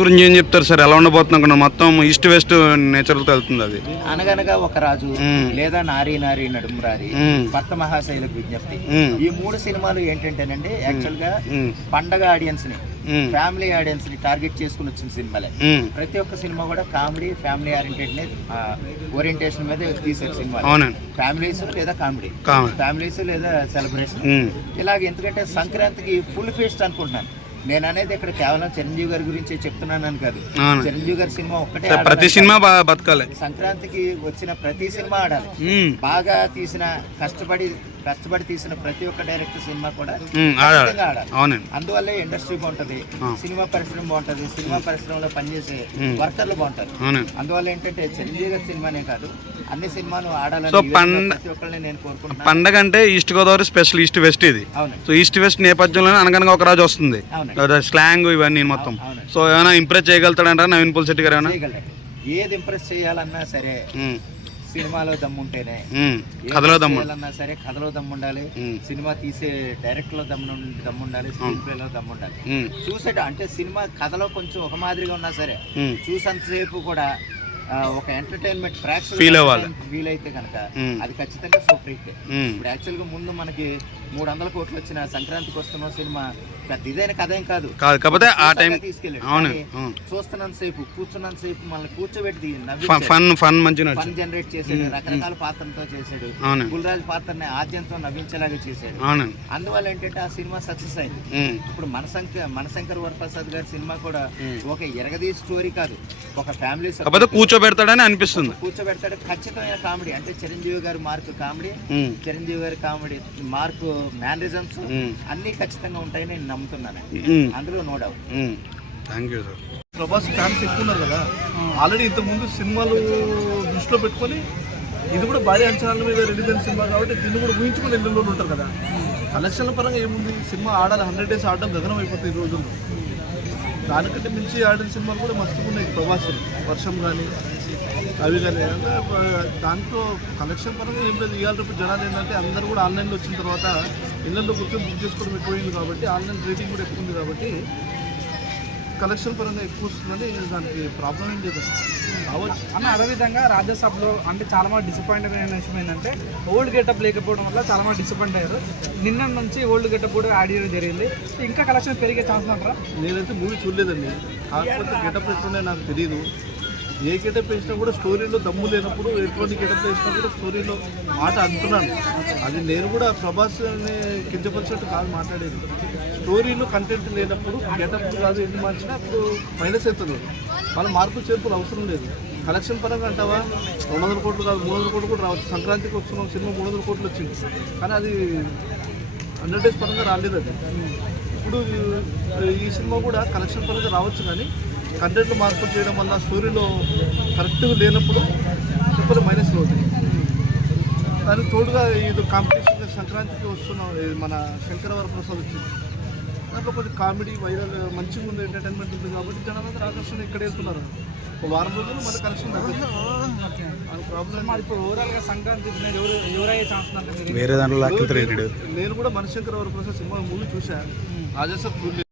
గురించి ఏం చెప్తారు సార్? ఎలా ఉండబోతున్నా మొత్తం ఈస్ట్ వెస్ట్ నేచర్ తో వెళ్తుంది అది. అనగనగా ఒక రాజు లేదా నారీ నారీ నడుమురారి, భర్త మహాశైలకు విజ్ఞప్తి, ఈ 3 సినిమాలు ఏంటంటేనండి యాక్చువల్ గా పండగ ఆడియన్స్ ని, ఫ్యామిలీ ఆడియన్స్ ని టార్గెట్ చేసుకుని వచ్చిన సినిమాలే. ప్రతి ఒక్క సినిమా కూడా కామెడీ, ఫ్యామిలీ ఓరియంటేషన్ మీద తీసే సినిమా. ఫ్యామిలీస్ లేదా కామెడీ, ఫ్యామిలీస్ లేదా సెలబ్రేషన్ ఇలాగ. ఎందుకంటే సంక్రాంతికి ఫుల్ ఫీస్ట్ అనుకుంటున్నాను నేను అనేది. ఇక్కడ కేవలం చిరంజీవి గారి గురించి చెప్తున్నానని కాదు, చిరంజీవి గారి సినిమా ఒక్కటే ప్రతి సినిమా బతకాలి. సంక్రాంతికి వచ్చిన ప్రతి సినిమా ఆడాలి. బాగా తీసిన కష్టపడి తీసిన ప్రతి ఒక్క డైరెక్టర్ సినిమా కూడా ఆడాలి. అందువల్లే ఇండస్ట్రీ బాగుంటది, సినిమా పరిశ్రమ బాగుంటది, సినిమా పరిశ్రమలో పనిచేసే వర్కర్లు బాగుంటారు. అందువల్ల ఏంటంటే చిరంజీవి గారి సినిమానే కాదు అన్ని సినిమాలు ఆడాలని ప్రతి ఒక్కరిని నేను కోరుకుంటున్నాను. పండగ అంటే east Godavari special, east west ఇది. సో ఈస్ట్ వెస్ట్ నేపథ్యంలో అనగనగా ఒక రాజు వస్తుంది, స్లాంగ్ ఇవన్నీ మొత్తం. సో ఏమైనా ఇంప్రెస్ చేయగలుగుతాడంటారా నవీన్ పులిశెట్టి గారు? ఏది ఇంప్రెస్ చేయాలన్నా సరే సినిమాలో దమ్ముంటేనే, కథలో దమ్ము సరే కథలో దమ్ముండాలి, సినిమా తీసే డైరెక్టర్ లో దమ్ముండాలి, స్క్రీన్ ప్లే లో దమ్ముండాలి. చూసేట అంటే సినిమా కథలో కొంచెం ఒక మాదిరిగా ఉన్నా సరే చూసంతసేపు కూడా ఒక ఎంటర్టైన్మెంట్ ట్రాక్స్ వీలైతే కనుక అది ఖచ్చితంగా సూపర్ హిట్. ఇప్పుడు యాక్చువల్ గా ముందు మనకి 300 కోట్లు వచ్చిన సంక్రాంతికి వస్తున్న సినిమా పెద్ద ఇదైన కథ ఏం కాదు, తీసుకెళ్ళి చూస్తున్నంత సేపు కూర్చున్నంత సేపు మనల్ని కూర్చోబెట్టి ఫన్ జనరేట్ చేసాడు, రకరకాల పాత్రలతో చేసాడు, గుల్రాజ్ పాత్రని ఆద్యంతో నవ్వించేలాగా చేశాడు. అందువల్ల ఏంటంటే ఆ సినిమా సక్సెస్ అయింది. ఇప్పుడు మనశంకర్ వరప్రసాద్ గారి సినిమా కూడా ఒక ఎరగదీ స్టోరీ కాదు, ఒక ఫ్యామిలీ కూర్చోబెడతాడని అనిపిస్తుంది. కూర్చోబెడతాడు, ఖచ్చితమైన కామెడీ. అంటే చిరంజీవి గారి మార్కు కామెడీ, చిరంజీవి గారి కామెడీ మార్కు మేనరిజమ్స్ అన్ని ఖచ్చితంగా ఉంటాయని నేను నమ్ముతున్నాను. అందులో no doubt. Thank you sir. Prabhas fans ఎక్కువ ఉన్నారు కదా, ఆల్రెడీ ఇంతకుముందు సినిమాలు దృష్టిలో పెట్టుకొని ఇది కూడా భారీ అంచనాల మీద రిలీజ్ అయిన సినిమా కాబట్టి దీన్ని కూడా ఊహించుకుని ఎన్ని రోజులు ఉంటారు కదా. కలెక్షన్ల పరంగా ఏముంది, సినిమా ఆడాలి 100 days ఆడడం గగనం అయిపోతుంది ఈ రోజుల్లో. దానికంటే మించి ఆడిన సినిమాలు కూడా మస్తుగా ఉన్నాయి. ప్రభాస్ వర్షం కానీ అవి కానీ దాంట్లో కలెక్షన్ పరంగా ఏం లేదు. ఇవాళ రేపు జనాలు ఏంటంటే అందరూ కూడా ఆన్లైన్లో వచ్చిన తర్వాత ఇళ్ళల్లో కూర్చొని బుక్ చేసుకోవడం ఎక్కువైంది కాబట్టి, ఆన్లైన్ రేటింగ్ కూడా ఎక్కువ ఉంది కాబట్టి కలెక్షన్ పరంగా ఎక్కువ వస్తుందని దానికి ప్రాబ్లం ఏం లేదు కావచ్చు అన్న. అదేవిధంగా రాజ్యసభలో అంటే చాలా మంది డిసప్పాయింట్ అయిన విషయం ఏంటంటే ఓల్డ్ గెటప్ లేకపోవడం వల్ల చాలా మంది డిసప్పాయింట్ అయ్యారు. నిన్న నుంచి ఓల్డ్ గెటప్ కూడా యాడ్ చేయడం జరిగింది. ఇంకా కలెక్షన్ పెరిగే ఛాన్స్ అంటారా? నేనైతే మూవీ చూడలేదండి, కాకపోతే గెటప్ ఎట్లుండే నాకు తెలియదు. ఏ గెటప్ వేసినా కూడా స్టోరీలో దమ్ము లేనప్పుడు ఎటువంటి గెటప్ వేసినా కూడా స్టోరీలో మాట అంటున్నాను. అది నేను కూడా ప్రభాస్ని కించపరిచినట్టు కాదు మాట్లాడేది. స్టోరీలో కంటెంట్ లేనప్పుడు గెటప్ కాదు ఎన్ని మార్చినా అప్పుడు మైనస్ అవుతుంది. వాళ్ళ మార్పులు చేర్పులు అవసరం లేదు. కలెక్షన్ పరంగా అంటావా 200 కోట్లు కాదు 300 కోట్లు కూడా రావచ్చు. సంక్రాంతికి వస్తున్న సినిమా 300 కోట్లు వచ్చింది, కానీ అది 100 days పరంగా రాలేదు. అది ఇప్పుడు ఈ సినిమా కూడా కలెక్షన్ పరంగా రావచ్చు, కానీ కంటెంట్లో మార్పులు చేయడం వల్ల స్టోరీలో కరెక్ట్గా లేనప్పుడు చెప్పలు మైనస్లో అవుతుంది. దానికి తోడుగా ఇది కాంపిటీషన్గా సంక్రాంతికి వస్తున్న మన శంకర వరప్రసాద్ వచ్చింది. దాంట్లో కొంచెం కామెడీ వైరల్ మంచిగా ఉంది, ఎంటర్టైన్మెంట్ ఉంది కాబట్టి జనాలందరూ ఆకర్షణ ఇక్కడ వెళ్తున్నారు. ఒక వారం రోజులు మన కలెక్షన్ ప్రాబ్లం. ఇప్పుడు ఓవరాల్గా సంక్రాంతి ఎవరయ్యే ఛాన్స్ అంటే వేరే దాంట్లో నేను కూడా మనశంకర వరప్రసాద్ సినిమా మూవీ చూశాను, రాజాసాబ్ చూడలేదు.